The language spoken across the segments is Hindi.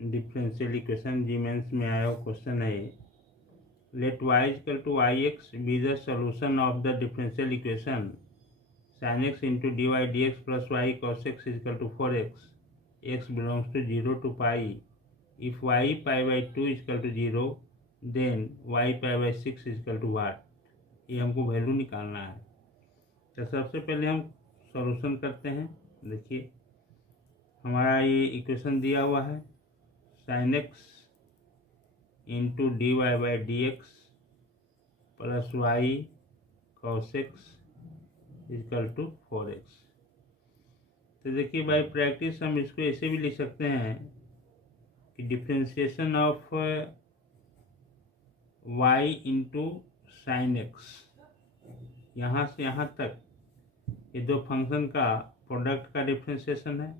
डिफरेंशियल इक्वेशन जी मेंस में आया हुआ क्वेश्चन है ये। Let y equal to y x be the solution of the differential equation sin x into d y d x plus y cos x equal to 4x x belongs to 0 to pi if y pi by 2 equal to 0 then y pi by 6 equal to what. ये हमको वैल्यू निकालना है। तो सबसे पहले हम सॉल्यूशन करते हैं। देखिए हमारा ये इक्वेशन दिया हुआ है sin x into d y by d x plus y cos x equal to 4x। तो देखिए बाय प्रैक्टिस हम इसको ऐसे भी लिख सकते हैं कि differentiation of y into sine x, यहाँ से यहाँ तक ये दो फंक्शन का प्रोडक्ट का डिफ्रेंशिएशन है।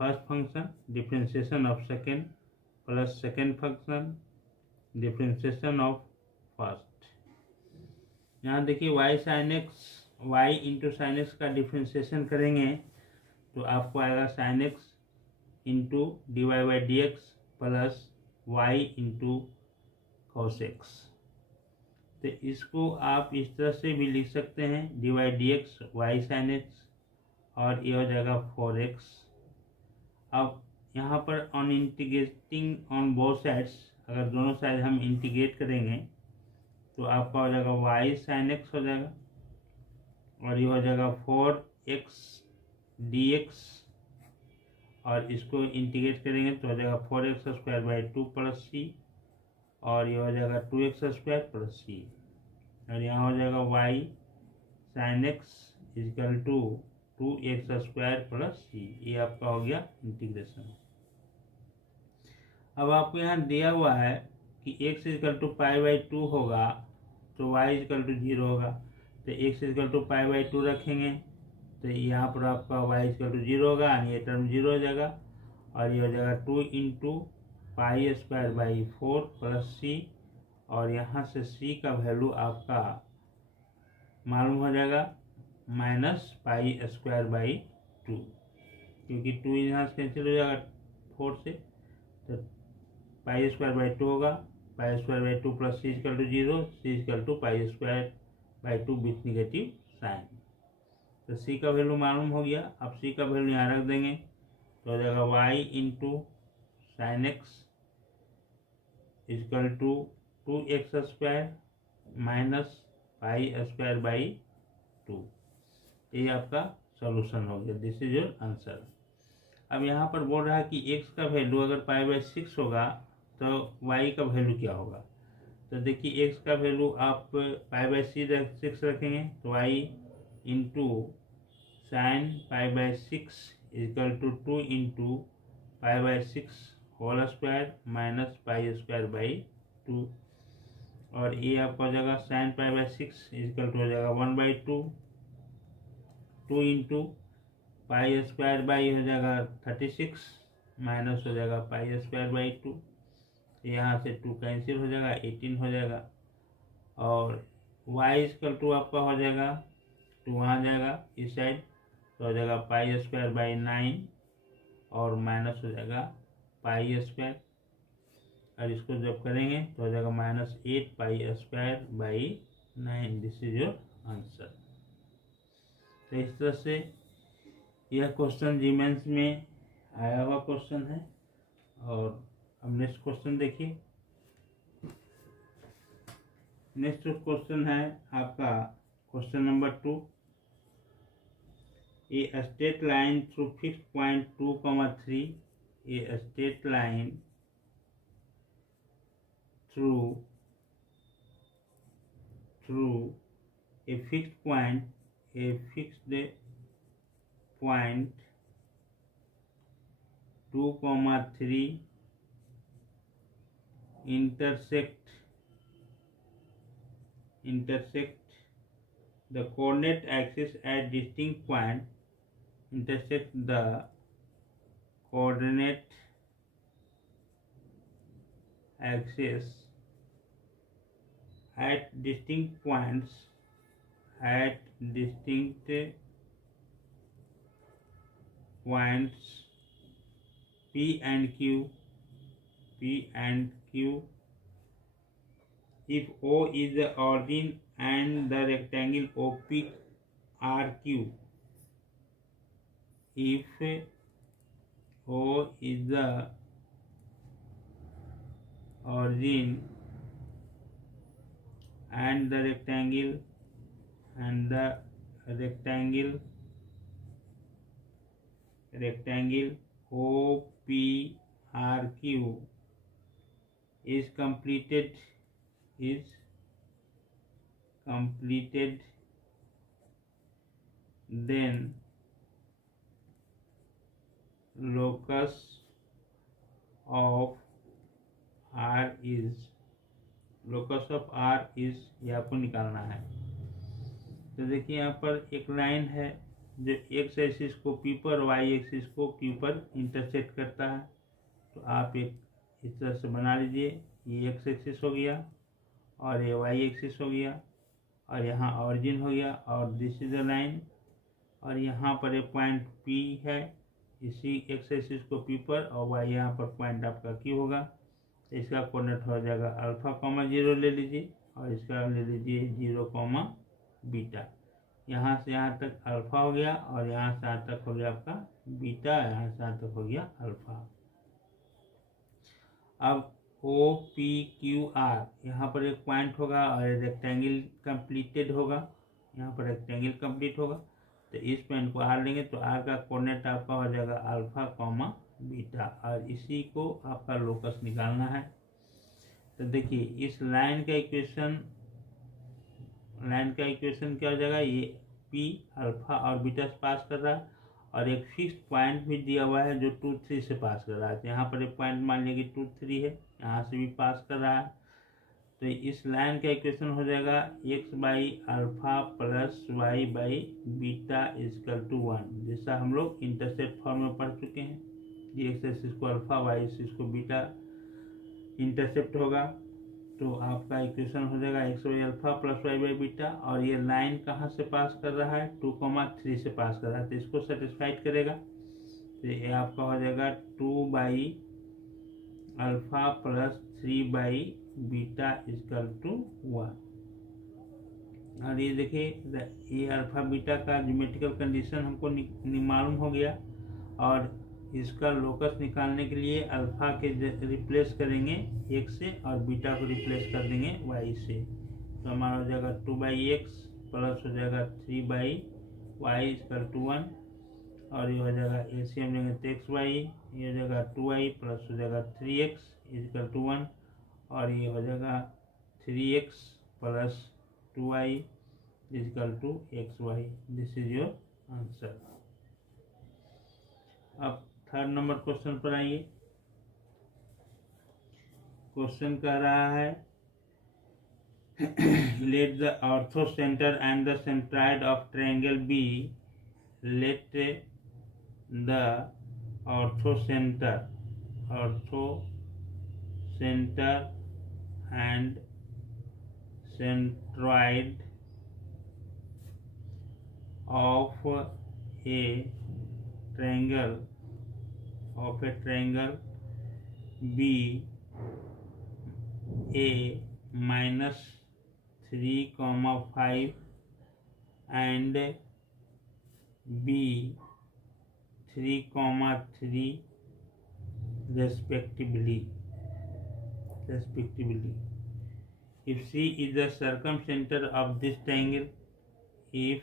First function differentiation of second plus second function differentiation of first. यहाँ देखिए y sine x y into sine x का डिफ्रेंशिएशन करेंगे तो आपको आएगा sine x into d y by d x plus y into cos x. तो इसको आप इस तरह से भी लिख सकते हैं d y d x y sine x और ये हो जाएगा 4x। अब यहाँ पर on integrating on both sides, अगर दोनों साइड हम इंटीग्रेट करेंगे तो आपका हो जाएगा वाई साइन एक्स हो जाएगा और ये हो जाएगा 4x dx और इसको इंटीग्रेट करेंगे तो हो जाएगा 4x square by 2 plus C और ये हो जाएगा 2x स्क्वायर प्लस सी और यहाँ हो जाएगा y sine x is equal to 2x square plus C. ये आपका हो गया इंटीग्रेशन। अब आपको यहाँ दिया हुआ है कि x equal to pi by 2 होगा तो y इजकल टू 0 होगा। तो x equal to pi by 2 रखेंगे तो यहाँ पर आपका y इक्वल टू 0 होगा यानी ये टर्म 0 हो जाएगा और ये हो जाएगा 2 into pi square by 4 plus C और यहाँ से c का वैल्यू आपका मालूम हो जाएगा माइनस पाई स्क्वायर बाई 2, क्योंकि 2 यहाँ से कैंसिल हो जाएगा 4 से तो पाई स्क्वायर बाई 2 होगा। Pi square by 2 plus c equal to 0, c equal to pi square by 2 with negative sign. तो c का वैल्यू मालूम हो गया। अब c का वैल्यू यहाँ रख देंगे तो हो जाएगा y into sine x is equal to 2x square minus pi square by 2। ये आपका सॉल्यूशन हो गया। This is your answer. अब यहाँ पर बोल रहा है कि x का वैल्यू अगर पाई बाई 6 होगा तो y का वैल्यू क्या होगा। तो देखिए x का वैल्यू आप पाई बाई 6 रखेंगे तो y into sine pi by 6 equal to 2 into pi by 6 whole square minus pi square by 2 और ये आपका हो जाएगा sine pi by 6 equal to हो जाएगा 1 by 2 into pi square by हो जाएगा 36 माइनस हो जाएगा पाई स्क्वायर बाई 2। यहाँ से 2 कैंसिल हो जाएगा 18 हो जाएगा और y इजकल टू आपका हो जाएगा 2 वहाँ जाएगा इस साइड तो हो जाएगा पाई स्क्वायर बाई 9 और माइनस हो जाएगा पाई स्क्वायर और इसको जब करेंगे तो हो जाएगा minus 8 pi square by 9। This is your answer. तो इस तरह से यह क्वेश्चन जी मेंस में आया हुआ क्वेश्चन है। और अब नेक्स्ट क्वेश्चन देखिए। नेक्स्ट क्वेश्चन है आपका question number 2। A straight line through fixed point 2,3, a straight line through a fixed point 2,3 intersect the coordinate axis at distinct point, intersect the coordinate axis at distinct points P and Q P and Q. If O is the origin and the rectangle OPRQ. If O is the origin and the rectangle OPRQ is completed, then locus of R is, ये आपको निकालना है। तो देखिए यहाँ पर एक लाइन है जो एक्स एक्सिस को पी पर, वाई एक्सिस को क्यू पर इंटरसेक्ट करता है। तो आप एक इस तरह से बना लीजिए, ये एक्स एक्सिस हो गया और ये वाई एक्सिस हो गया और यहाँ ऑरिजिन हो गया और दिस इज द लाइन। और यहाँ पर एक पॉइंट पी है, इसी एक्स एक्सिस को पी पर, और वाई यहाँ पर पॉइंट आपका क्यू होगा। तो इसका कोऑर्डिनेट हो जाएगा अल्फा कॉमा 0 ले लीजिए और इसका ले लीजिए 0 कॉमा बीटा। यहाँ से यहाँ तक अल्फा हो गया और यहाँ से यहाँ तक हो गया आपका बीटा, यहाँ से यहाँ तक हो गया अल्फा। अब ओ पी क्यू आर, यहाँ पर एक पॉइंट होगा और रेक्टेंगल कंप्लीटेड होगा, यहाँ पर रेक्टेंगल कंप्लीट होगा। तो इस पॉइंट को आर लेंगे तो आर का कोऑर्डिनेट आपका हो जाएगा अल्फा कॉमा बीटा और इसी को आपका लोकस निकालना है। तो देखिए इस लाइन का इक्वेशन क्या हो जाएगा, ये पी अल्फा और बीटा से पास कर रहा है और एक फिक्स पॉइंट भी दिया हुआ है जो 2 3 से पास कर रहा है। तो यहाँ पर एक पॉइंट मान लिया कि 2 3 है, यहाँ से भी पास कर रहा है। तो इस लाइन का इक्वेशन हो जाएगा x by alpha plus y by beta equal to 1, जैसा हम लोग इंटरसेप्ट फॉर्म में पढ़ चुके हैं। ये एक्स एक्सिस को अल्फा, वाई एक्सिस को बीटा इंटरसेप्ट होगा। तो आपका इक्वेशन हो जाएगा x by alpha plus y by beta. और ये लाइन कहाँ से पास कर रहा है, 2,3 से पास कर रहा है, तो इसको सेटिस्फाइड करेगा। तो ये आपका हो जाएगा 2 by alpha plus 3 by beta equal to 1। और ये देखिए ये अल्फा बीटा का ज्योमेट्रिकल कंडीशन हमको मालूम हो गया और इसका लोकस निकालने के लिए अल्फा के रिप्लेस करेंगे एक्स से और बीटा को रिप्लेस कर देंगे वाई से। तो हमारा हो जाएगा 2 बाई एक्स प्लस हो जाएगा 3 बाई वाई इजकल टू 1 और ये हो जाएगा एलसीएम लेंगे तो एक्स वाई, ये हो जाएगा 2y प्लस हो जाएगा 3x इजकल टू 1 और ये हो जाएगा 3x plus 2y equal to xy। This is your answer. अब थर्ड नंबर क्वेश्चन पर आइए। क्वेश्चन कह रहा है let the ortho centre and the centroid of triangle B, let the ortho center and centroid of a triangle B A minus 3,5 and B 3,3 respectively. If C is the circumcenter of this triangle, if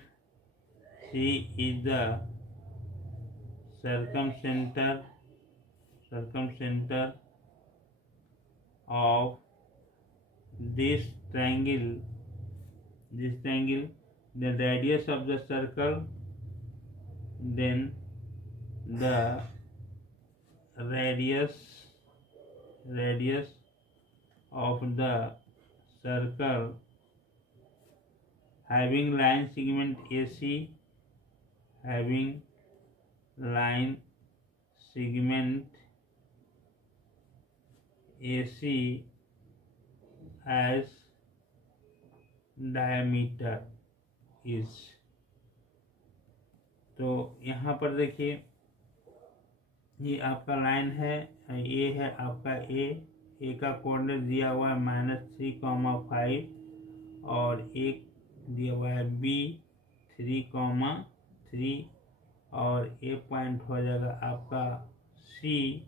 C is the circumcenter of this triangle, the radius of the circle, then the radius of the circle having line segment AC, as diameter is। तो यहाँ पर देखिए ये आपका लाइन है, ये है आपका ए का कोऑर्डिनेट दिया हुआ है -3,5 और एक दिया हुआ है बी 3,3 और ए पॉइंट हो जाएगा आपका सी,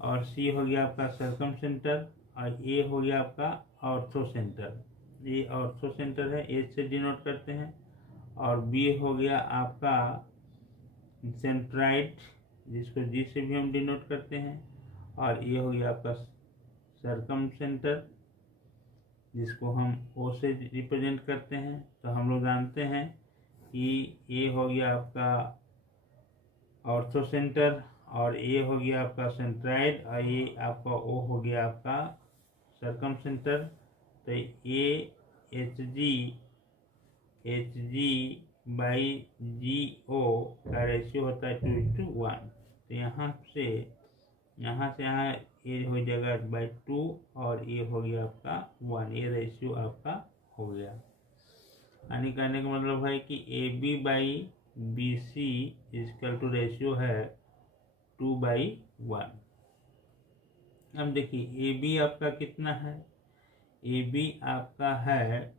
और सी हो गया आपका सर्कम सेंटर और ए हो गया आपका ऑर्थो सेंटर। ये ऑर्थो सेंटर है, ए से डिनोट करते हैं, और बी हो गया आपका सेंट्राइड जिसको जी से भी हम डिनोट करते हैं, और ये हो गया आपका सर्कम सेंटर जिसको हम ओ से रिप्रेजेंट करते हैं। तो हम लोग जानते हैं कि ये हो गया आपका ऑर्थो सेंटर और ये हो गया आपका सेंट्राइड और ये आपका ओ हो गया आपका सर्कम सेंटर। तो ये एच जी बाई जी ओ का रेशियो होता है 2:1। तो यहाँ से यहाँ ये हो जाएगा बाई 2 और ये हो गया आपका 1, ये रेशियो आपका हो गया। यानी कहने का मतलब है कि A B by B C equal to ratio है 2:1। अब देखिए ए बी आपका कितना है, ए बी आपका है,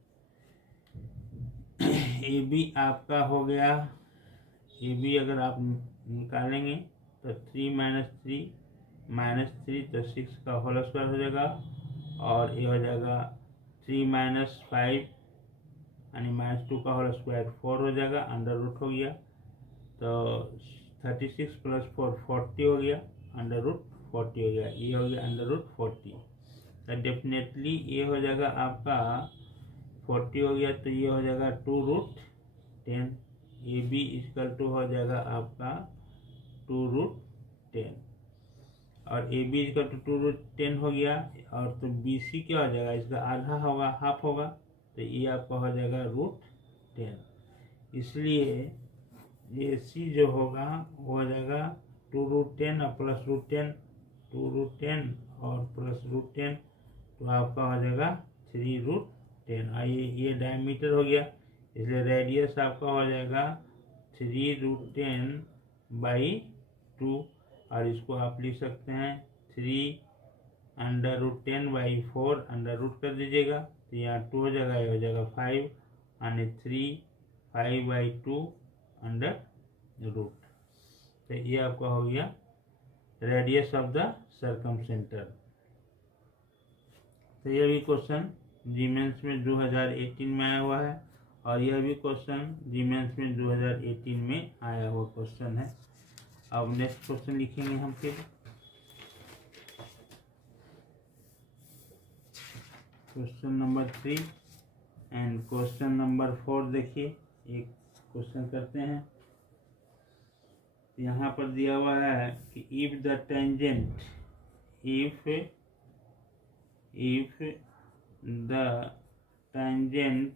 ए बी आपका हो गया, ए बी अगर आप निकालेंगे तो 3 - 3 तो 6 का होल स्क्वायर हो जाएगा, और ये हो जाएगा 3 - 5 यानी -2 का होल स्क्वायर 4 हो जाएगा, अंडर रूट हो गया। तो 36 + 4 40 हो गया, अंडर रूट 40 हो गया, ये हो गया अंडर रूट 40। तो डेफिनेटली ये हो जाएगा आपका 40 हो गया, तो ये हो जाएगा 2√10। ए बी इक्वल टू हो जाएगा आपका 2√10, और ए बी इक्वल टू 2√10 हो गया, और तो बी सी क्या हो जाएगा, इसका आधा होगा, हाफ होगा, तो ये आपका हो जाएगा √10। इसलिए ये सी जो होगा वो हो जाएगा 2√10 और प्लस √10, 2√10 और प्लस √10, तो आपका हो जाएगा 3√10। और ये डायमीटर हो गया, इसलिए रेडियस आपका हो जाएगा 3√10/2, और इसको आप लिख सकते हैं 3√10/4 अंडर रूट कर दीजिएगा, तो यहाँ 2 हो जाएगा, ये हो जाएगा 5 यानी 5/2 अंडर रूट। तो ये आपका हो गया radius of the circum centre. तो यह भी क्वेश्चन जीमेंस में 2018 में आया हुआ है, और यह भी क्वेश्चन जीमेंस में 2018 में आया हुआ क्वेश्चन है। अब नेक्स्ट क्वेश्चन लिखेंगे हम फिर question number 3 and question number 4। देखिए एक क्वेश्चन करते हैं। यहाँ पर दिया हुआ है कि if the tangent the tangent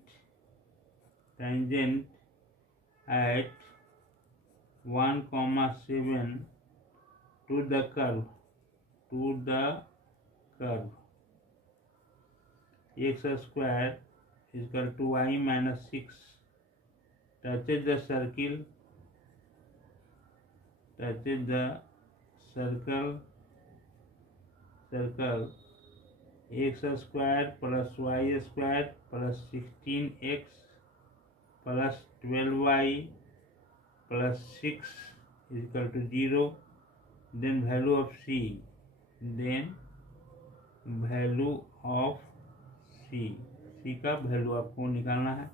at 1,7 to the curve x square is equal to y minus 6 touches the circle x square plus y square plus 16x plus 12y plus 6 is equal to 0, then value of c का वैल्यू आपको निकालना है।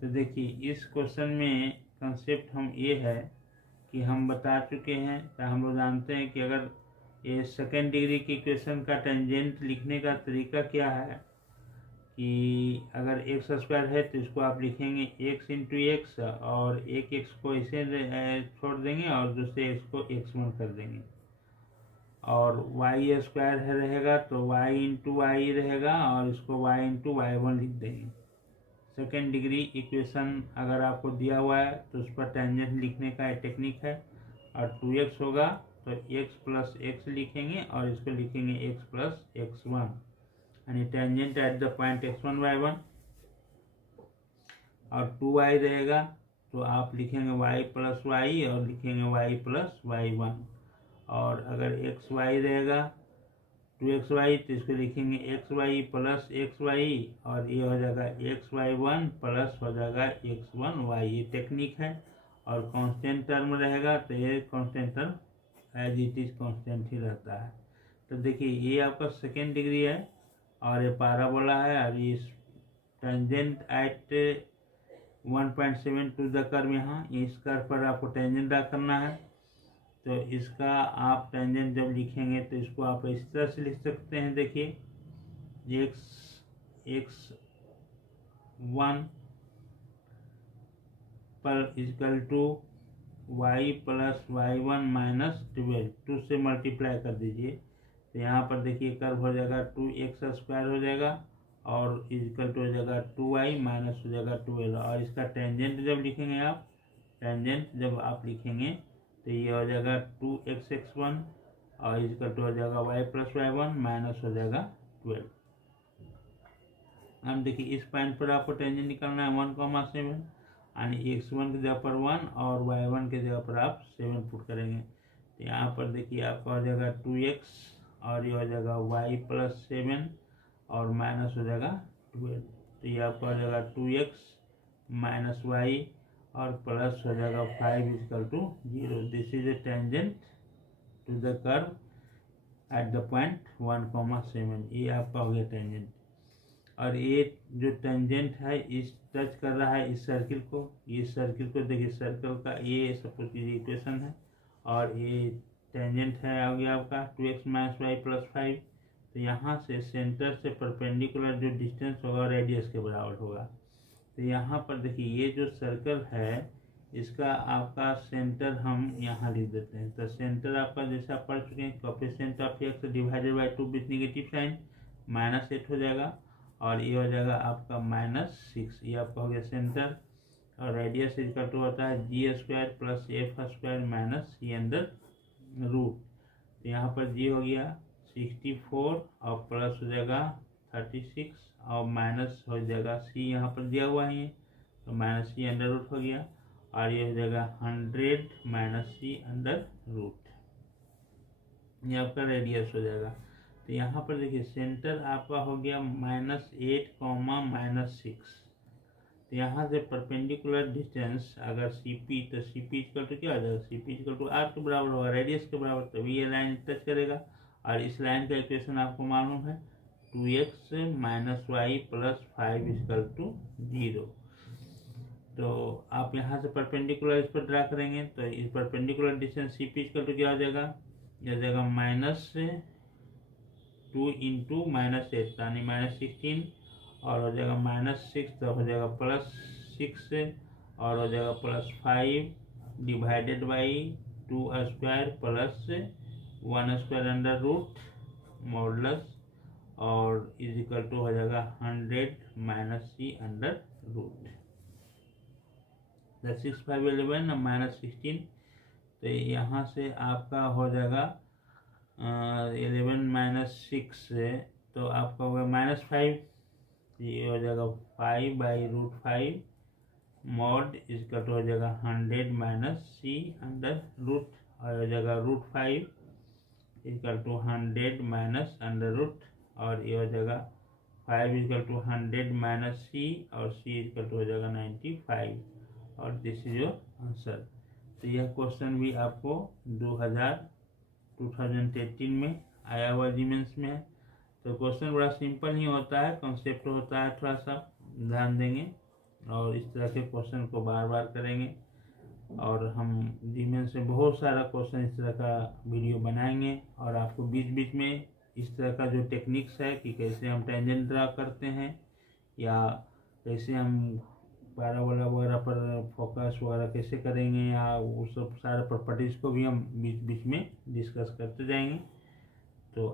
तो देखिए इस क्वेश्चन में कंसेप्ट हम ये है कि हम बता चुके हैं, तो हम लोग जानते हैं कि अगर ये सेकेंड डिग्री की इक्वेशन का टेंजेंट लिखने का तरीका क्या है कि अगर एक्स स्क्वायर है तो इसको आप लिखेंगे x इंटू एक्स, और एक x को इसे छोड़ देंगे और दूसरे x को x1 कर देंगे, और y स्क्वायर है रहेगा तो y इंटू वाई रहेगा और इसको y इंटू y1 लिख देंगे। सेकेंड डिग्री इक्वेशन अगर आपको दिया हुआ है तो उस पर टेंजेंट लिखने का टेक्निक है, और 2x होगा तो x प्लस x लिखेंगे और इसको लिखेंगे x प्लस x1, यानी tangent at the point x1 y1, और 2y रहेगा तो आप लिखेंगे y प्लस वाई और लिखेंगे y प्लस y1। और अगर एक्स वाई रहेगा 2xy तो इसको लिखेंगे xy प्लस xy और ये हो जाएगा xy1 प्लस हो जाएगा x1y। ये टेक्निक है। और कांस्टेंट टर्म रहेगा तो ये constant term as it is constant ही रहता है। तो देखिए ये आपका सेकेंड डिग्री है और ये पैराबोला है और ये tangent at 1.7 to the curve. यहाँ इस कर्व पर आपको टेंजेंट ड्रा करना है। तो इसका आप टेंजेंट जब लिखेंगे तो इसको आप इस तरह से लिख सकते हैं। देखिए x1 पर equal to y plus y1 minus 12 2 से मल्टीप्लाई कर दीजिए। तो यहाँ पर देखिए कर्व हो जाएगा 2x² हो जाएगा और इक्वल टू हो जाएगा 2y माइनस हो जाएगा 12। और इसका टेंजेंट जब लिखेंगे आप, टेंजेंट जब आप लिखेंगे तो ये हो जाएगा 2x(x1) और इक्वल टू हो जाएगा y प्लस y1 माइनस हो जाएगा 12। हम देखिए इस पॉइंट पर आपको टेंजेंट निकालना है 1,7 यानी x1 की जगह पर 1 और y1 की जगह पर आप 7 पुट करेंगे। तो यहाँ पर देखिए आपका हो जाएगा 2x और ये हो जाएगा y प्लस 7 और माइनस हो जाएगा 12। तो ये आपका हो जाएगा 2x माइनस y और प्लस हो जाएगा 5 equal to 0। This is a tangent to the curve at the point 1,7। ये आपका हो गया टेंजेंट। और ये जो टेंजेंट है इस टच कर रहा है इस सर्किल को। ये सर्किल को देखिए, सर्कल का ये सपोज कीजिए इक्वेशन है और ये टेंजेंट है आ गया आपका 2x माइनस वाई प्लस 5। तो यहाँ से सेंटर से परपेंडिकुलर जो डिस्टेंस होगा रेडियस के बराबर होगा। तो यहाँ पर देखिए ये जो सर्कल है इसका आपका सेंटर हम यहाँ लिख देते हैं। तो सेंटर आपका जैसा पढ़ चुके हैं coefficient of x divided by 2 with negative sign -8 हो जाएगा और ये हो जाएगा आपका -6। ये आपका हो गया सेंटर। और रेडियस इक्वल टू होता है g² plus f² minus c under root. तो यहाँ पर g हो गया 64 और प्लस हो जाएगा 36 और माइनस हो जाएगा c, यहाँ पर दिया हुआ है तो माइनस c अंडर रूट हो गया और ये हो जाएगा 100 माइनस c अंडर रूट। ये आपका रेडियस हो जाएगा। तो यहाँ पर देखिए सेंटर आपका हो गया -8, -6। तो यहाँ से परपेंडिकुलर डिस्टेंस अगर CP तो CP इक्वल टू क्या आ जाएगा, CP इक्वल टू r के बराबर होगा, रेडियस के बराबर। तभी ये लाइन टच करेगा और इस लाइन का इक्वेशन आपको मालूम है 2x minus y plus 5 equal to 0। तो आप यहाँ से परपेंडिकुलर इस पर ड्रा करेंगे तो इस perpendicular distance CP equal to क्या हो जाएगा, यह हो जाएगा -2 इंटू -8 यानी -16 और हो जाएगा -6 तो हो जाएगा +6 और हो जाएगा +5 divided by 2² plus 1² under root modulus और इज इक्वल टू हो जाएगा 100 माइनस c अंडर रूट। 6 5 11 -16। तो यहाँ से आपका हो जाएगा 11 माइनस 6 से तो आपका होगा -5। ये हो जाएगा 5/√5 मॉड इसका तो हो जाएगा 100 माइनस c अंडर रूट और हो जाएगा √5 equal to 100 minus under root और ये हो जाएगा 5 इक्वल टू 100 माइनस c और c इक्वल टू हो जाएगा 95 और दिस इज योर आंसर। तो यह क्वेश्चन भी आपको 2018 में आया हुआ जीमेंस में है। तो क्वेश्चन बड़ा सिंपल ही होता है, कॉन्सेप्ट होता है, थोड़ा सा ध्यान देंगे और इस तरह के क्वेश्चन को बार बार करेंगे और हम जीमेंस में बहुत सारा क्वेश्चन इस तरह का वीडियो बनाएंगे और आपको बीच बीच में इस तरह का जो टेक्निक्स है कि कैसे हम टेंजेंट ड्रा करते हैं या कैसे हम पैराबोला वगैरह पर फोकस वगैरह कैसे करेंगे या वो सब सारे प्रॉपर्टीज़ को भी हम बीच बीच में डिस्कस करते जाएंगे। तो